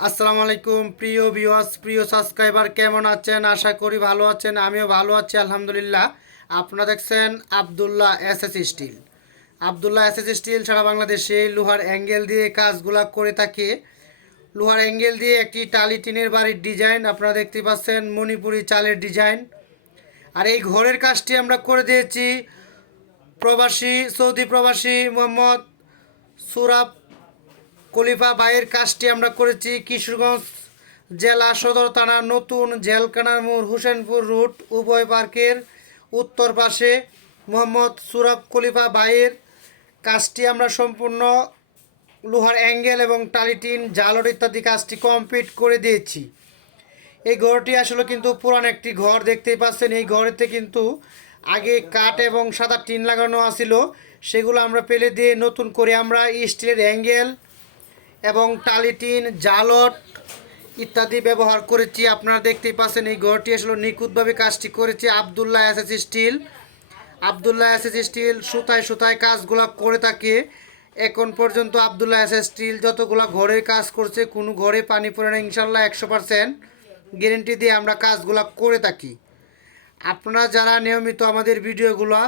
আসসালামু আলাইকুম প্রিয় ভিউয়ার্স, প্রিয় সাবস্ক্রাইবার, কেমন আছেন? আশা করি ভালো আছেন। আমিও ভালো আছি আলহামদুলিল্লাহ। আপনারা দেখছেন Abdullah SS Steel. Abdullah SS Steel সারা বাংলাদেশে লোহার অ্যাঙ্গেল দিয়ে কাজগুলা করে থাকে। লোহার অ্যাঙ্গেল দিয়ে একটি টালি টিনের বাড়ির ডিজাইন আপনারা দেখতে পাচ্ছেন, মণিপুরি চালের ডিজাইন। আর এই ঘরের কাজটি আমরা করে দিয়েছি সৌদি প্রবাসী মোহাম্মদ সুরাব খলিফা ভাইয়ের কাজটি আমরা করেছি কিশোরগঞ্জ জেলা সদর থানা নতুন জেলখানার মোড় হুসেনপুর রুট উভয় পার্কের উত্তর পাশে মোহাম্মদ সুরাব খলিফা ভাইয়ের কাজটি আমরা সম্পূর্ণ লোহার অ্যাঙ্গেল এবং টালিটিন জালর ইত্যাদি কাজটি কমপ্লিট করে দিয়েছি। এই ঘরটি আসলে কিন্তু পুরান একটি ঘর দেখতেই পাচ্ছেন। এই ঘরেতে কিন্তু আগে কাঠ এবং সাদা টিন লাগানো আছিল, সেগুলো আমরা ফেলে দিয়ে নতুন করে আমরা স্টিলের অ্যাঙ্গেল এবং টালিটিন জালট ইত্যাদি ব্যবহার করেছি। আপনারা দেখতেই পাচ্ছেন এই ঘরটি আসলে নিখুঁতভাবে কাজটি করেছে Abdullah SS Steel. Abdullah SS Steel সুতায় সুতায় কাজগুলো করে থাকে। এখন পর্যন্ত আবদুল্লাহ এসএস স্টিল যতগুলো ঘরের কাজ করছে কোনো ঘরে পানি পড়ে না, ইনশাল্লাহ 100% গ্যারেন্টি দিয়ে আমরা কাজগুলো করে থাকি। আপনারা যারা নিয়মিত আমাদের ভিডিওগুলো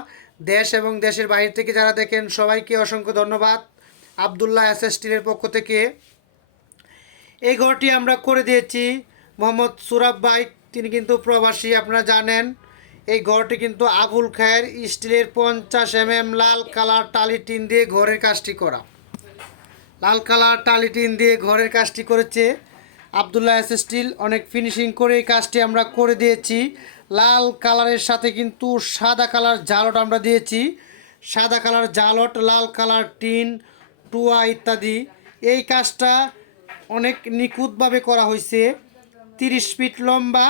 দেশ এবং দেশের বাইরে থেকে যারা দেখেন সবাইকে অসংখ্য ধন্যবাদ আবদুল্লাহ এসএস স্টিলের পক্ষ থেকে। এই ঘরটি আমরা করে দিয়েছি মোহাম্মদ সুরাব ভাই, তিনি কিন্তু প্রবাসী আপনারা জানেন। এই ঘরটি কিন্তু আবুল খায়ের স্টিলের 50 লাল কালার টালি টিন দিয়ে ঘরের কাজটি করা। লাল কালার টালি টিন দিয়ে ঘরের কাজটি করেছে আবদুল্লাহ এসএস স্টিল। অনেক ফিনিশিং করে এই কাজটি আমরা করে দিয়েছি। লাল কালারের সাথে কিন্তু সাদা কালার জালট আমরা দিয়েছি। সাদা কালার জালট, লাল কালার টিন, টুয়া ইত্যাদি। এই কাজটা অনেক নিখুঁতভাবে করা হয়েছে। 30 ফিট লম্বা,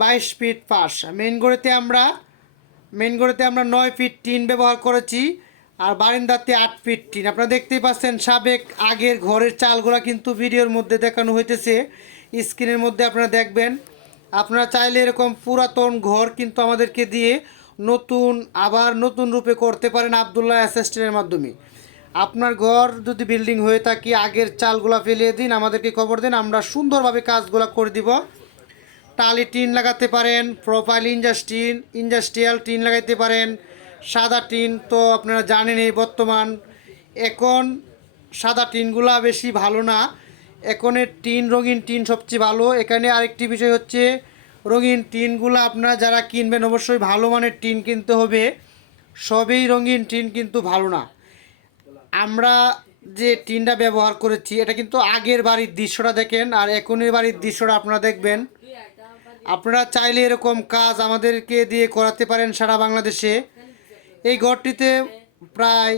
22 ফিট পাশ। মেন গড়েতে আমরা 9 ফিট টিন ব্যবহার করেছি, আর বারিন্দাতে 8 ফিট টিন। আপনারা দেখতেই পাচ্ছেন সাবেক আগের ঘরের চালগুলো কিন্তু ভিডিওর মধ্যে দেখানো হইতেছে, স্ক্রিনের মধ্যে আপনারা দেখবেন। আপনারা চাইলে এরকম পুরাতন ঘর কিন্তু আমাদেরকে দিয়ে নতুন রূপে করতে পারেন আবদুল্লাহ এসএস স্টিলের মাধ্যমে। আপনার ঘর যদি বিল্ডিং হয়ে থাকে আগের চালগুলো ফেলিয়ে দিন, আমাদেরকে খবর দিন, আমরা সুন্দরভাবে কাজগুলো করে দিব। টালি টিন লাগাতে পারেন, প্রোফাইল ইন্ডাস্ট্রিয়াল টিন লাগাইতে পারেন। সাদা টিন তো আপনারা জানেনই বর্তমান এখন সাদা টিনগুলা বেশি ভালো না, এখনের টিন রঙিন টিন সবচেয়ে ভালো। এখানে আরেকটি বিষয় হচ্ছে রঙিন টিনগুলো আপনারা যারা কিনবেন অবশ্যই ভালো মানের টিন কিনতে হবে, সবই রঙিন টিন কিন্তু ভালো না। আমরা যে টিনটা ব্যবহার করেছি এটা কিন্তু আগের বাড়ির দৃশ্যটা দেখেন, আর এখনের বাড়ির দৃশ্যটা আপনারা দেখবেন। আপনারা চাইলে এরকম কাজ আমাদেরকে দিয়ে করাতে পারেন সারা বাংলাদেশে। এই ঘরটিতে প্রায়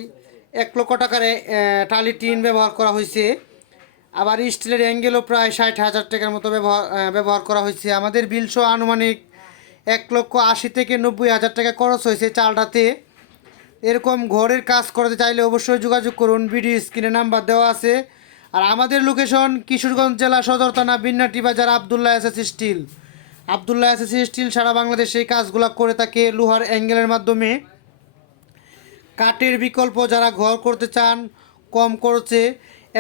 1 লক্ষ টাকার টালি টিন ব্যবহার করা হয়েছে। আবার স্টিলের অ্যাঙ্গেলও প্রায় 60,000 টাকার মতো ব্যবহার করা হয়েছে। আমাদের বিলসহ আনুমানিক 1,80,000 থেকে 90,000 টাকা খরচ হয়েছে চালটাতে। এরকম ঘরের কাজ করতে চাইলে অবশ্যই যোগাযোগ করুন, ভিডিও স্ক্রিনে নাম্বার দেওয়া আছে। আর আমাদের লোকেশন কিশোরগঞ্জ জেলা সদর থানা বিন্নাটি বাজার Abdullah SS Steel. Abdullah SS Steel সারা বাংলাদেশে এই কাজগুলো করে থাকে লোহার অ্যাঙ্গেলের মাধ্যমে। কাঠের বিকল্প যারা ঘর করতে চান কম খরচে,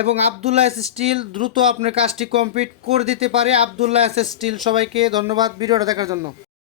এবং আবদুল্লাহ এসএস স্টিল দ্রুত আপনার কাজটি কমপ্লিট করে দিতে পারে। Abdullah SS still. সবাইকে ধন্যবাদ ভিডিওটা দেখার জন্য।